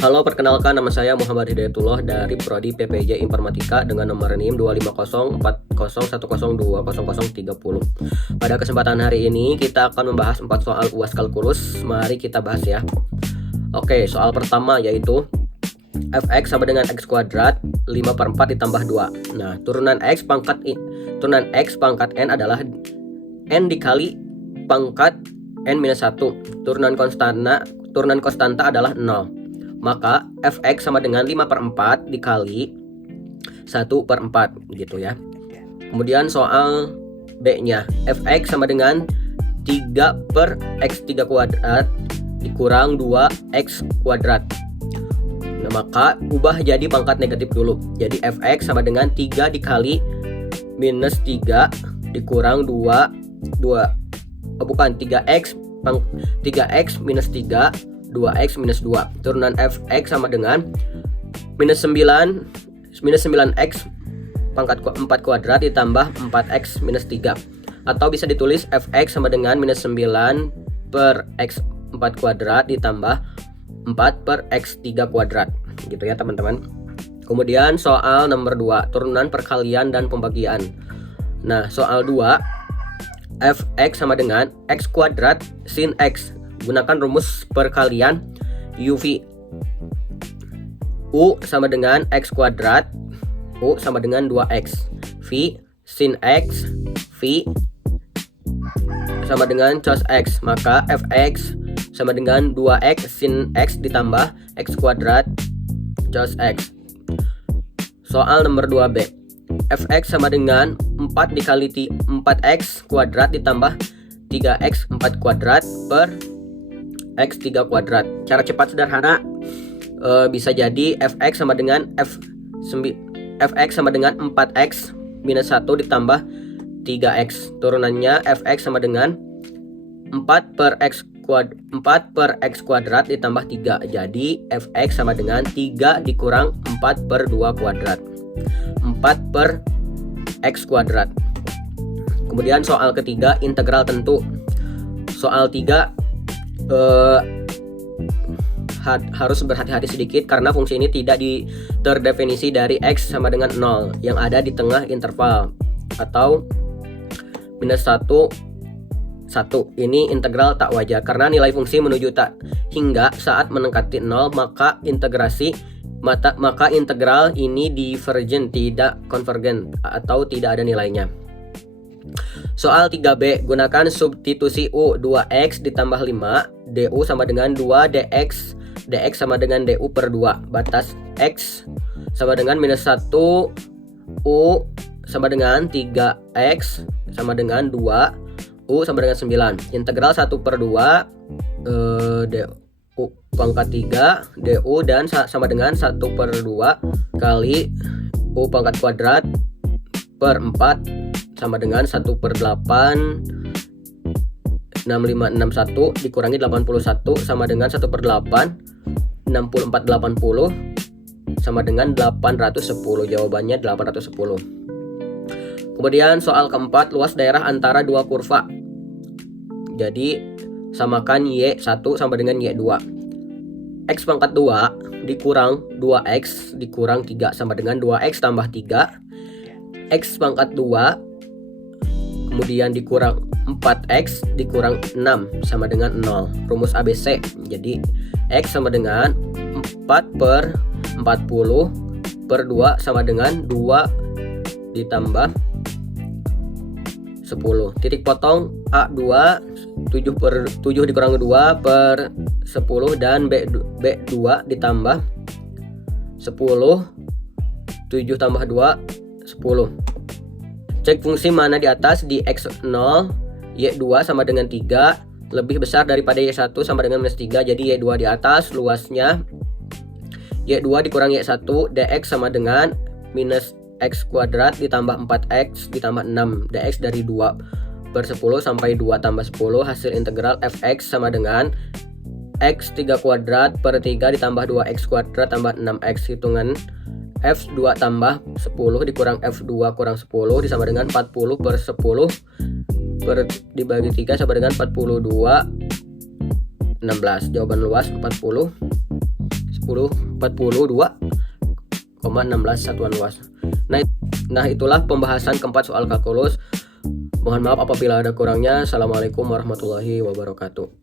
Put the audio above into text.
Halo, perkenalkan nama saya Muhammad Hidayatullah dari Prodi PPJ Informatika dengan nomor NIM 2504010020030. Pada kesempatan hari ini kita akan membahas 4 soal UAS kalkulus. Mari kita bahas ya. Oke, soal pertama yaitu fx sama dengan x kuadrat 5/4 ditambah 2. Nah, turunan x pangkat n adalah n dikali pangkat n minus 1. Turunan konstanta adalah 0. Maka fx sama dengan 5/4 dikali 1/4 gitu ya. Kemudian soal B-nya, fx sama dengan 3/x3 kuadrat dikurang 2x kuadrat. Nah, maka ubah jadi pangkat negatif dulu. Jadi fx sama dengan 3 dikali minus 3 dikurang 3x minus 3 2x minus 2. Turunan fx sama dengan minus 9x pangkat 4 kuadrat ditambah 4x minus 3. Atau bisa ditulis fx sama dengan minus 9/x 4 kuadrat ditambah 4/x 3 kuadrat. Gitu ya teman-teman. Kemudian soal nomor 2, turunan perkalian dan pembagian. Nah, soal 2, fx sama dengan x kuadrat sin x. Gunakan rumus perkalian UV. U sama dengan x kuadrat, U sama dengan 2x. V sin x, V sama dengan cos x. Maka fx sama dengan 2x sin x ditambah x kuadrat cos x. Soal nomor 2b, fx sama dengan 4 dikali 4x kuadrat ditambah 3x 4 kuadrat per x 3 kuadrat. Cara cepat sederhana bisa jadi fx sama dengan fx sama dengan 4x minus 1 ditambah 3x. Turunannya fx sama dengan 4/x kuadrat ditambah 3. Jadi fx sama dengan 3 dikurang 4/2 kuadrat. 4/x kuadrat. Kemudian soal ketiga, integral tentu. Soal 3 harus berhati-hati sedikit karena fungsi ini tidak terdefinisi dari x sama dengan 0 yang ada di tengah interval atau minus 1 1. Ini integral tak wajar karena nilai fungsi menuju tak hingga saat mendekati 0, maka integral ini divergen, tidak konvergen atau tidak ada nilainya. Soal 3b, gunakan substitusi U. 2x ditambah 5 du sama dengan 2 dx sama dengan du per 2. Batas x sama dengan minus 1, U sama dengan 3x sama dengan 2, U sama dengan 9. Integral 1/2 du pangkat 3 du dan sama dengan 1/2 kali U pangkat kuadrat per 4 sama dengan 1/8 6561 dikurangi 81 sama dengan 1/8 6480 sama dengan 810. Jawabannya 810. Kemudian soal keempat, luas daerah antara dua kurva. Jadi samakan y1 sama dengan y2. X pangkat 2 dikurang 2x dikurang 3 sama dengan 2x tambah 3. X pangkat 2 kemudian dikurang 4x dikurang 6 sama dengan 0. Rumus ABC. Jadi x sama dengan 4/40 per 2 sama dengan 2 ditambah 10. Titik potong A2 7 dikurang 2 per 10 dan B2 ditambah 10 7 tambah 2 10. Cek fungsi mana di atas. Di x0 y2 sama dengan 3 lebih besar daripada y1 sama dengan minus 3. Jadi y2 di atas, luasnya y2 dikurang y1 dx sama dengan minus x kuadrat ditambah 4x ditambah 6 dx dari 2/10 sampai 2 tambah 10. Hasil integral fx sama dengan x 3 kuadrat per 3 ditambah 2x kuadrat tambah 6x. Hitungan f2 tambah 10 dikurang f2 kurang 10 disama dengan 40/10 dibagi 3 sama dengan 42 16. Jawaban luas 40 10 42,16 satuan luas. Nah itulah pembahasan keempat soal kalkulus. Mohon maaf apabila ada kurangnya. Assalamualaikum warahmatullahi wabarakatuh.